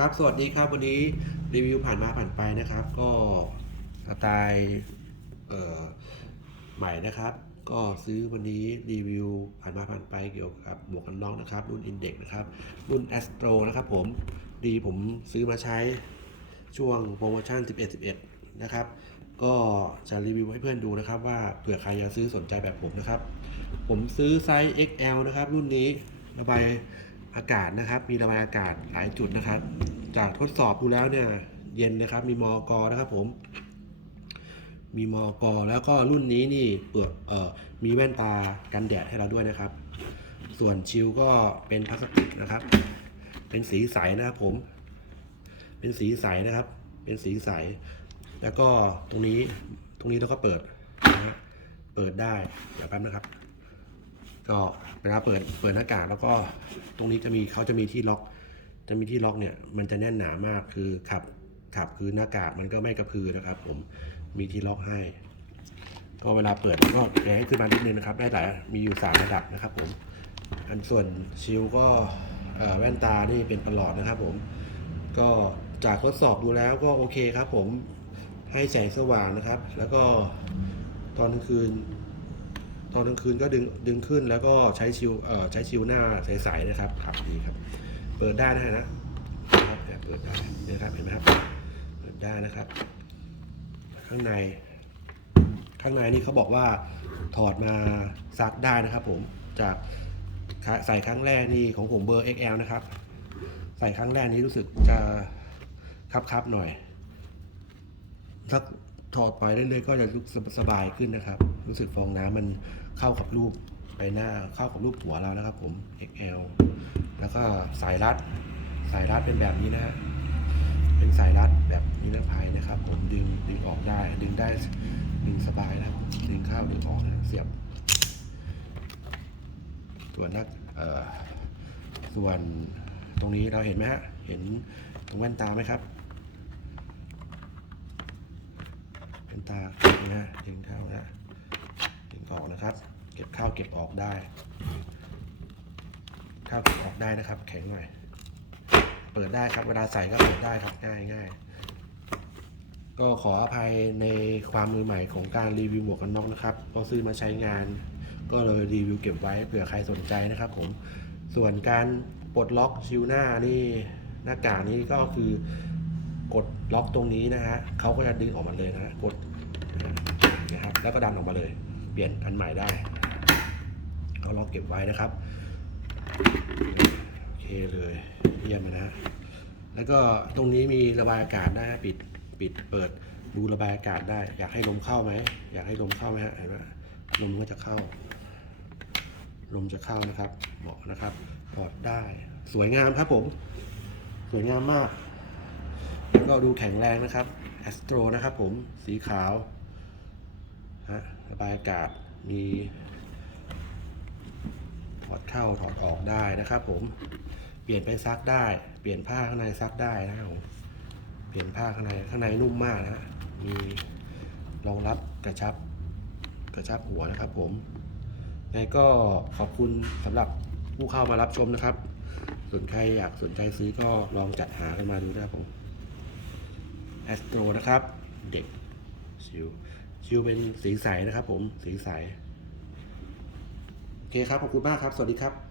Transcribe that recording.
ครับ สวัสดีครับ วันนี้รีวิวผ่านมาผ่านไปนะครับ ก็สไตล์ใหม่นะครับ ก็ซื้อวันนี้รีวิวผ่านมาผ่านไปเกี่ยวกับหมวกกันน็อกนะครับ รุ่น Index นะครับ รุ่น Astro นะครับผม ดีผมซื้อมาใช้ช่วงโปรโมชั่น 11 11 นะครับ ก็จะรีวิวให้เพื่อนดูนะครับ ว่าเผื่อใครจะซื้อสนใจแบบผมนะครับ ผมซื้อไซส์ XL นะครับ รุ่นนี้ระบาย อากาศนะครับ มีระบายอากาศหลายจุดนะครับ จากทดสอบดูแล้วเนี่ย เย็นนะครับ มีมอกนะครับผม มีมอกแล้วก็รุ่นนี้นี่เปลือกเอ่อมีแว่นตากันแดดให้เราด้วยนะครับ ส่วนชิลก็เป็นพลาสติกนะครับ เป็นสีใสนะครับผม เป็นสีใสนะครับ เป็นสีใส แล้วก็ตรงนี้ตรงนี้เราก็เปิดนะฮะเปิดได้เดี๋ยวแป๊บนะครับ ก็เวลาเปิดเปิดหน้ากากแล้วก็ตรงนี้จะมีเขาจะมีที่ล็อก จะมีที่ล็อกเนี่ยมันจะแน่นหนามากคือขับขับคือหน้ากากมันก็ไม่กระพือนะครับ ผมมีที่ล็อกให้ ก็เวลาเปิดก็แรงขึ้นมานิดนึงนะครับ ได้หลายมีอยู่สามระดับนะครับ ผม อันส่วนชิลก็แว่นตานี่เป็นประหลอดนะครับ ผมก็จากทดสอบดูแล้วก็โอเคครับ ผมให้แสงสว่างนะครับ แล้วก็ตอนกลางคืน อนกลางคืนก็ดึงดึงขึ้นแล้วก็ใช้ชิวเอ่อใช้ชิวหน้าใสๆนะครับครับดีครับ เปิดได้นะฮะนะครับเปิดได้เนี่ยนะครับเห็นไหมครับ เปิดได้นะครับ ข้างใน ข้างในนี่เขาบอกว่าถอดมาซักได้นะครับ ผมจากใส่ครั้งแรกนี่ของผมเบอร์ XL นะครับ ใส่ครั้งแรกนี้รู้สึกจะคับๆหน่อยสัก ถอดไปเรื่อยๆก็จะรู้สึกสบายขึ้นนะครับ รู้สึกฟองน้ำมันเข้ากับรูปใบหน้าเข้ากับรูปหัวเรานะครับผม XL แล้วก็สายรัด สายรัดเป็นแบบนี้นะฮะเป็นสายรัดแบบนิรภัยนะครับ ผมดึงดึงออกได้ ดึงได้ดึงสบายนะครับดึงเข้าดึงออกนะเสียบ ส่วนนักเอ่อส่วนตรงนี้เราเห็นไหมฮะเห็นตรงแว่นตาไหมครับ แว่นตานะดึงเข้านะดึงออกนะครับ เก็บเข้าเก็บออกได้ เข้าเก็บออกได้นะครับ แข็งหน่อย เปิดได้ครับ เวลาใส่ก็เปิดได้ครับง่ายง่ายก็ขออภัยในความมือใหม่ของการรีวิวหมวกกันน็อกนะครับก็ซื้อมาใช้งาน ก็เลยรีวิวเก็บไว้เผื่อใครสนใจนะครับผมส่วนการปลดล็อกชิวหน้านี่หน้ากากนี่ก็คือกดล็อกตรงนี้นะฮะเขาก็จะดึงออกมาเลยนะฮะกด แล้วก็ดันออกมาเลย เปลี่ยนอันใหม่ได้ก็ล็อกเก็บไว้นะครับโอเคเลยเยี่ยมนะฮะแล้วก็ตรงนี้มีระบายอากาศได้ปิดปิดเปิดดูระบายอากาศได้ อยากให้ลมเข้าไหมอยากให้ลมเข้าไหมฮะเห็นไหมลมก็จะเข้า ลมจะเข้านะครับเหมาะนะครับถอดได้สวยงามครับผม สวยงามมาก แล้วก็ดูแข็งแรงนะครับแอสโตรนะครับผมสีขาว ฮะระบายอากาศมีถอดเข้าถอดออกได้นะครับ ผมเปลี่ยนไปซักได้ เปลี่ยนผ้าข้างในซักได้นะครับผมเปลี่ยนผ้าข้างในข้างในนุ่มมากนะฮะมีรองรับกระชับกระชับหัวนะครับ ผมยังไงก็ขอบคุณสำหรับผู้เข้ามารับชมนะครับ สนใครอยากสนใจซื้อก็ลองจัดหากันมาดูนะครับผมแอสโตรนะครับ เด็กชิว ชิวเป็นสีใสนะครับผมสีใสโอเคครับขอบคุณมากครับ สวัสดีครับ